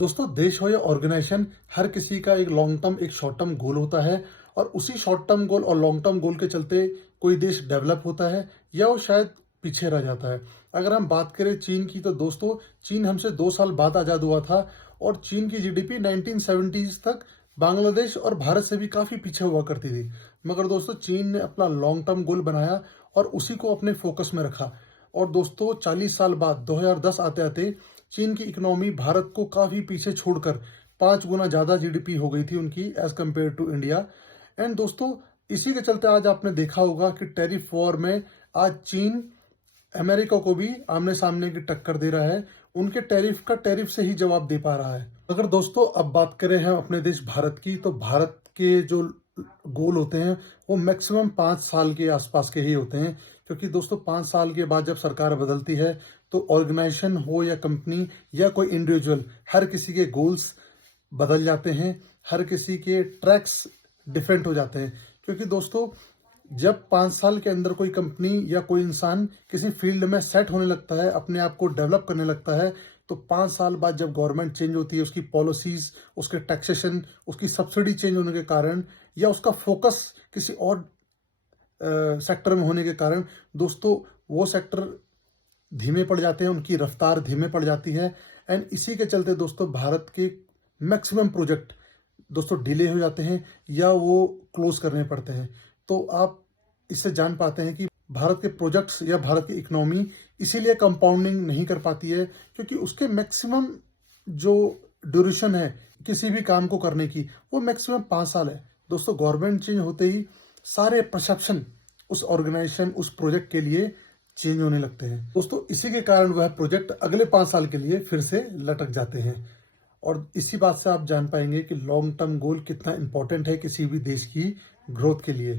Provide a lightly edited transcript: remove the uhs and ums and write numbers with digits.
दोस्तों, देश हो या ऑर्गेनाइजेशन, हर किसी का एक लॉन्ग टर्म एक शॉर्ट टर्म गोल होता है। और उसी शॉर्ट टर्म गोल और लॉन्ग टर्म गोल के चलते कोई देश डेवलप होता है या वो शायद पीछे रह जाता है। अगर हम बात करें चीन की, तो दोस्तों चीन हमसे 2 साल बाद आज़ाद हुआ था और चीन की जीडीपी 1970s तक बांग्लादेश और भारत से भी काफ़ी पीछे हुआ करती थी। मगर दोस्तों चीन ने अपना लॉन्ग टर्म गोल बनाया और उसी को अपने फोकस में रखा। और दोस्तों 40 साल बाद 2010 आते आते चीन की इकोनॉमी भारत को काफ़ी पीछे छोड़कर 5 गुना ज़्यादा जीडीपी हो गई थी उनकी age compared to India. And दोस्तों इसी के चलते आज आपने देखा होगा कि टैरिफ वॉर में आज चीन अमेरिका को भी आमने सामने की टक्कर दे रहा है। उनके टैरिफ का टैरिफ से ही जवाब दे पा रहा है। अगर दोस्तों अब बात करें हम अपने देश भारत की, तो भारत के जो गोल होते हैं वो मैक्सिमम 5 साल के आसपास के ही होते हैं। क्योंकि दोस्तों 5 साल के बाद जब सरकार बदलती है तो ऑर्गेनाइजेशन हो या कंपनी या कोई इंडिविजुअल, हर किसी के गोल्स बदल जाते हैं, हर किसी के ट्रैक्स डिफरेंट हो जाते हैं। क्योंकि दोस्तों जब 5 साल के अंदर कोई कंपनी या कोई इंसान किसी फील्ड में सेट होने लगता है, अपने आप को डेवलप करने लगता है, तो 5 साल बाद जब गवर्नमेंट चेंज होती है, उसकी पॉलिसीज, उसके टैक्सेशन, उसकी सब्सिडी चेंज होने के कारण या उसका फोकस किसी और सेक्टर में होने के कारण दोस्तों वो सेक्टर धीमे पड़ जाते हैं, उनकी रफ्तार धीमे पड़ जाती है। एंड इसी के चलते दोस्तों भारत के मैक्सिमम प्रोजेक्ट दोस्तों डिले हो जाते हैं या वो क्लोज करने पड़ते हैं। तो आप इससे जान पाते हैं कि भारत के प्रोजेक्ट्स या भारत की इकोनॉमी इसीलिए कंपाउंडिंग नहीं कर पाती है, क्योंकि उसके मैक्सिमम जो ड्यूरेशन है किसी भी काम को करने की, वो मैक्सिमम 5 साल है। दोस्तों गवर्नमेंट चेंज होते ही सारे परसेप्शन उस ऑर्गेनाइजेशन, उस प्रोजेक्ट के लिए चेंज होने लगते हैं। दोस्तों इसी के कारण वह प्रोजेक्ट अगले 5 साल के लिए फिर से लटक जाते हैं। और इसी बात से आप जान पाएंगे कि लॉन्ग टर्म गोल कितना इंपॉर्टेंट है किसी भी देश की ग्रोथ के लिए।